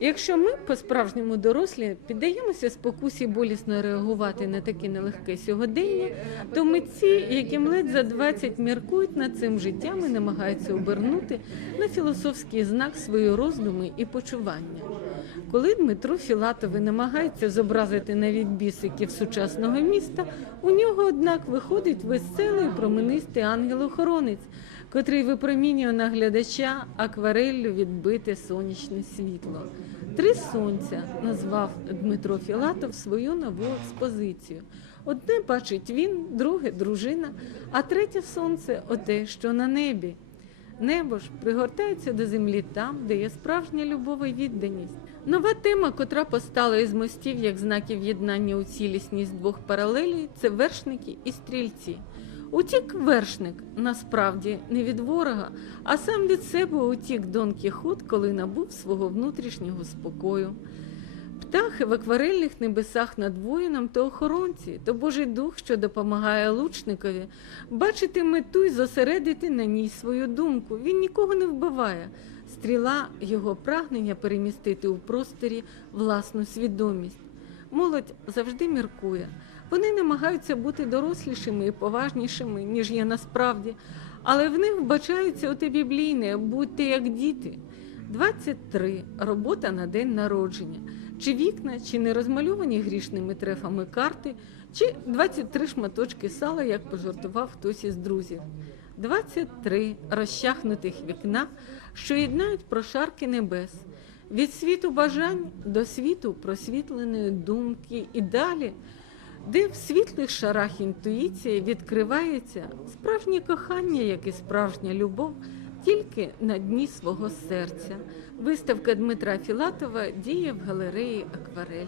Якщо ми, по-справжньому дорослі, піддаємося спокусі болісно реагувати на таке нелегке сьогодення, то митці, яким ледь за 20 міркують над цим життям і намагаються обернути на філософський знак свої роздуми і почування. Коли Дмитро Філатовий намагається зобразити навіть бісиків сучасного міста, у нього, однак, виходить веселий променистий ангел-охоронець, котрий випромінює на глядача аквареллю відбите сонячне світло. Три сонця назвав Дмитро Філатов свою нову експозицію. Одне бачить він, друге дружина, а третє сонце оте, що на небі. Небо ж пригортається до землі там, де є справжня любов і відданість. Нова тема, котра постала із мостів як знаків єднання у цілісність двох паралелей, це вершники і стрільці. Утік вершник насправді не від ворога, а сам від себе утік Дон Кіхот, коли набув свого внутрішнього спокою. Птахи в акварельних небесах над воїном то охоронці, то Божий дух, що допомагає лучникові, бачити мету й зосередити на ній свою думку. Він нікого не вбиває. Стріла його прагнення перемістити у просторі власну свідомість. Молодь завжди міркує. Вони намагаються бути дорослішими і поважнішими, ніж є насправді, але в них вбачається оте біблійне будьте як діти. 23 робота на день народження. Чи вікна, чи не розмальовані грішними трефами карти, чи 23 шматочки сала, як пожартував хтось із друзів. 23 розчахнутих вікна, що єднають прошарки небес. Від світу бажань до світу просвітленої думки і далі, де в світлих шарах інтуїції відкривається справжнє кохання, як і справжня любов, тільки на дні свого серця. Виставка Дмитра Філатова діє в галереї Акварель.